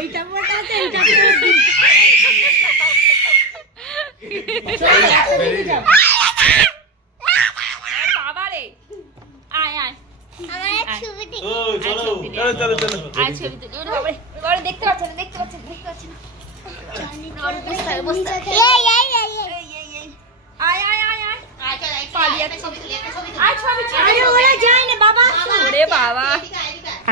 এইটা মোটা আছে এইটা বাবা রে আয় আয় আমার ছবি দেখি চলো চলো চলো আয় ছবি তুলি ওরে বাবা রে ওরে দেখতে পাচ্ছ না দেখতে পাচ্ছ না দেখতে পাচ্ছ না ওরে বসতে এই আয় আয় আয় আয় আয় চল পালিয়া ছবি তুলি একটা ছবি তুলি আয় ছবি আরে ওরা যায় না বাবা ওরে বাবা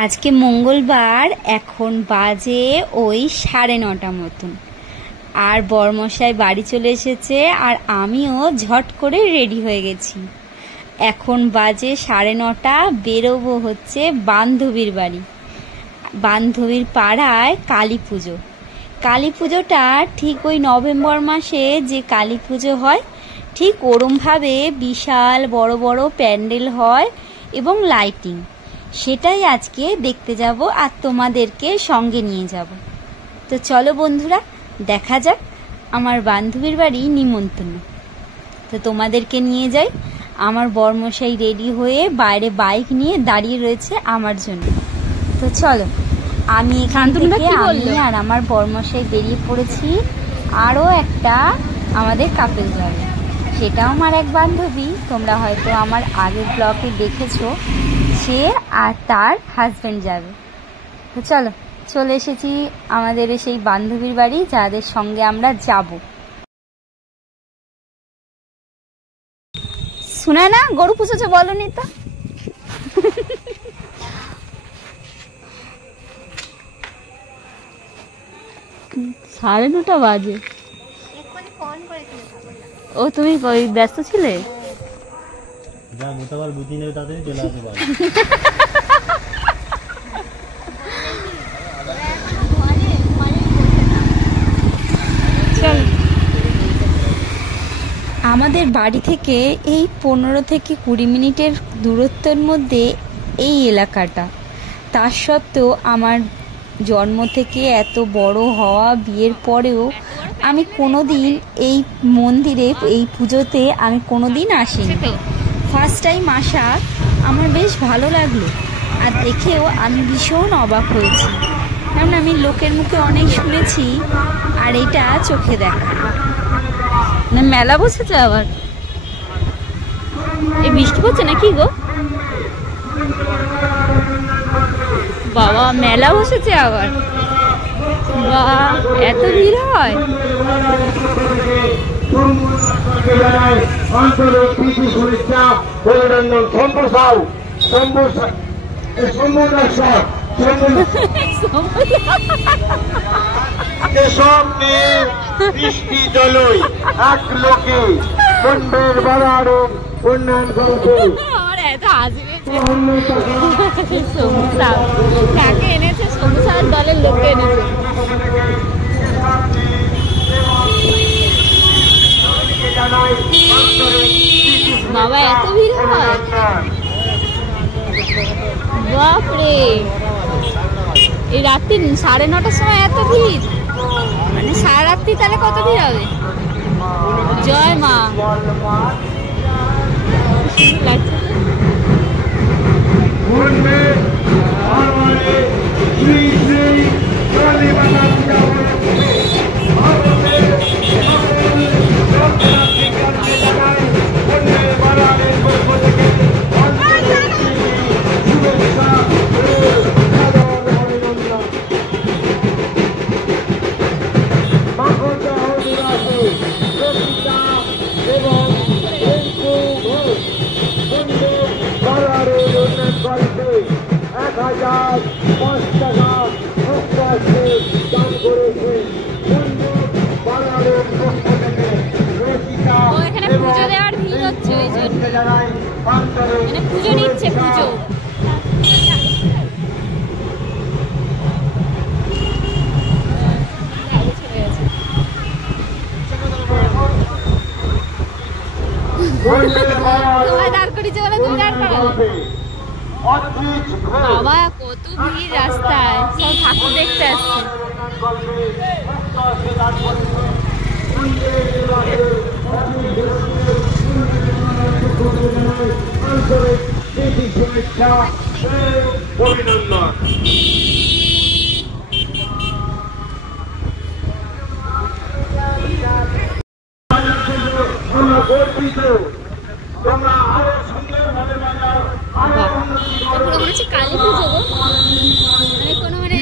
আজকে মঙ্গলবার এখন বাজে ওই 9:30 মতন আর বরমশাই বাড়ি চলে এসেছে আর আমিও ঝট করে রেডি হয়ে গেছি। এখন বাজে 9:30 বেরোবো হচ্ছে বান্ধবীর বাড়ি। বান্ধবীর পাড়ায় কালী পুজো। কালী পুজোটা ঠিক ওই নভেম্বর মাসে যে কালী পুজো হয় ঠিক ওরমভাবে বিশাল বড় বড় প্যান্ডেল হয় এবং লাইটিং, সেটাই আজকে দেখতে যাব আর তোমাদেরকে সঙ্গে নিয়ে যাব। তো চলো বন্ধুরা দেখা যাক আমার বান্ধবীর বাড়ি নিমন্ত্রণ। তো তোমাদেরকে নিয়ে যাই। আমার বরমশাই রেডি হয়ে বাইরে বাইক নিয়ে দাঁড়িয়ে রয়েছে আমার জন্য। তো চলো আমি এখান থেকে আমি আর আমার বরমশাই বেরিয়ে পড়েছি আরও একটা আমাদের কাপেল যাবে, সেটাও আমার এক বান্ধবী, তোমরা হয়তো আমার আগের ব্লগে দেখেছো, সে আর তার হাজবেন্ড যাবে। তো চলো চলে এসেছি আমাদের সেই বান্ধবীর বাড়ি যাদের সঙ্গে আমরা যাব। শোনা না গরু পুষেছো বলনি তো? 9:30 বাজে। ও তুমি ব্যস্ত ছিলে? আমাদের বাড়ি থেকে এই 15 থেকে 20 মিনিটের দূরত্বের মধ্যে এই এলাকাটা। তা সত্ত্বেও আমার জন্ম থেকে এত বড় হওয়া, বিয়ের পরেও আমি কোনোদিন এই মন্দিরে এই পুজোতে আমি কোনোদিন আসিনি। ফার্স্ট টাইম আসা আমার বেশ ভালো লাগলো আর দেখেও আমি ভীষণ অবাক হয়েছি, কারণ আমি লোকের মুখে অনেক শুনেছি আর এটা চোখে দেখা না। মেলা বসেছে আবার, এই বৃষ্টি পড়ছে নাকি গো বাবা? মেলা বসেছে আবার, বাহ এত ভিড় হয়। কাকে এনেছে? সমুসার দলের লোককে এনেছে। বাবা এত ভিড় হয়, বাপরে! এই রাত্রি 9:30 সময় এত ভিড়, মানে সারা রাত্রি তাহলে কত ভিড় হবে? জয় মা, লাগছে পুজো নিচ্ছে, পুজো বাবা কত ভিড় রাস্তায়, সব ঠাকুর দেখতে আসছে। কালী পুজো গো, মানে কোনো মানে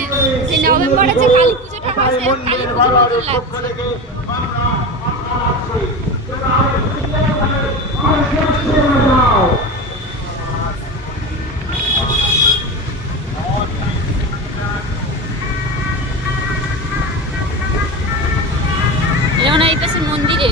যে নভেম্বরে যে কালী পুজোটা হয় সে কালী পুজোর মতন লাগছে। যেমন এই পাশে মন্দিরে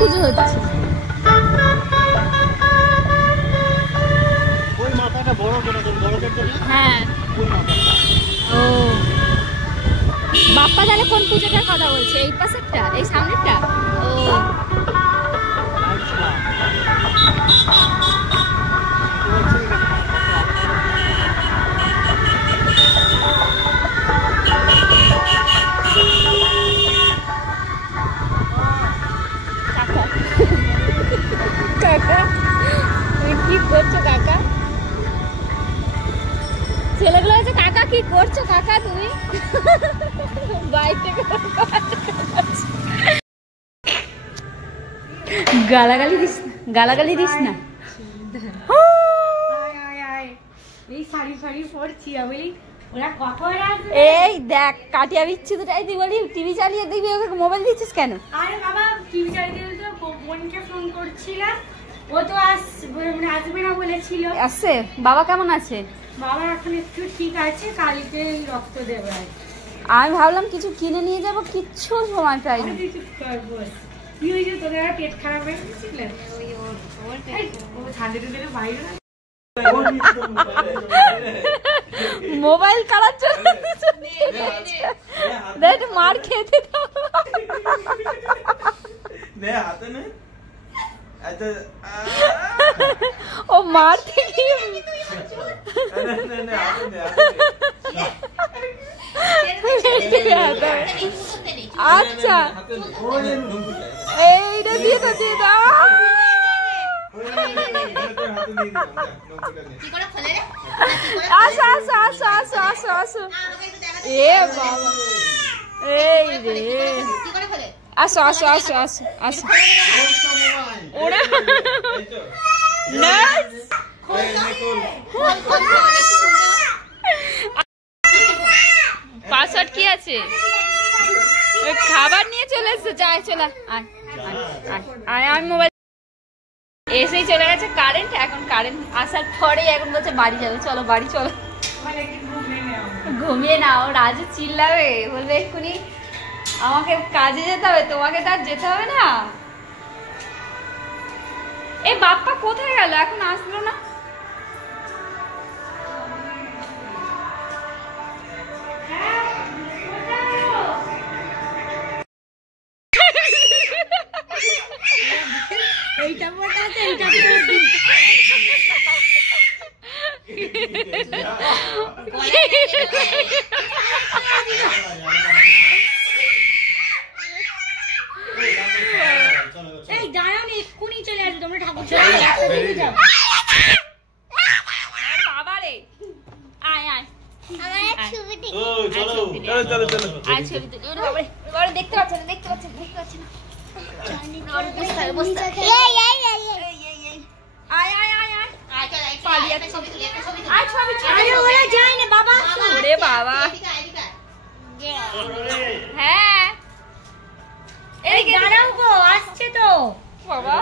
পুজো হচ্ছে। হ্যাঁ ও বাপ্পা তাহলে কোন পুজোটার কথা বলছে? এই পাশেরটা, এই সামনেরটা? ও কাকা কি করছো কাকা? ছেলেগুলো আছে কাকা কি করছো কাকা তুমি? গালাগালি দিস না, গালাগালি দিস না। এই শাড়ি শাড়ি পরছি আমি, ওরা কখন আসবে? এই দেখ কাটিয়া বিচ্ছুদটাই তুই বলি টিভি চালিয়ে দেখবি, ওকে মোবাইল দিচ্ছিস কেন? আরে বাবা টিভি চালিয়ে তো বোনকে ফোন করছিলাম, ও তো আসবে না বলেছিল। আসছে? বাবা কেমন আছে? বাবা এখন একটু ঠিক আছে, কালকে রক্ত দেবে। আমি ভাবলাম কিছু কিনে নিয়ে যাবো, কিচ্ছু সময় পাইনি। কি হয়েছে তোদের? পেট খারাপ হয়ে গেছিল? মোবাইল কারার জন্য দেখ মার খেতে ও মার থেকে আচ্ছা এইটা দিয়ে তো দিয়ে দাও। আসো আসো আসো আসো আসো আসো। এ বাবা এই রে, আসো আসো আসো আসো আসো। ওরে নার্স পাসওয়ার্ড কি আছে? খাবার নিয়ে চলে এসছে, যাই চলে আয় আয়। আমি মোবাইল এসেই চলে গেছে কারেন্ট, এখন কারেন্ট আসার পরেই এখন বলছে বাড়ি যাবে, চলো বাড়ি চলো। ঘুমিয়ে নাও, রাজু চিল্লাবে, বলবে এক্ষুনি আমাকে কাজে যেতে হবে, তোমাকে তার যেতে হবে না। এই বাপ্পা কোথায় গেল, এখন আসলো না? এইটা মোটা আছে, এইটা এই দাঁড়ান, এক্ষুনি চলে আসবে তোমরা, ঠাকুর যাও। বাবা রে আয় আয় দেখতে পাচ্ছে না, দেখতে পাচ্ছে না, দেখতে পাচ্ছে না। হ্যাঁ দাঁড়াও গো, আসছে তো বাবা।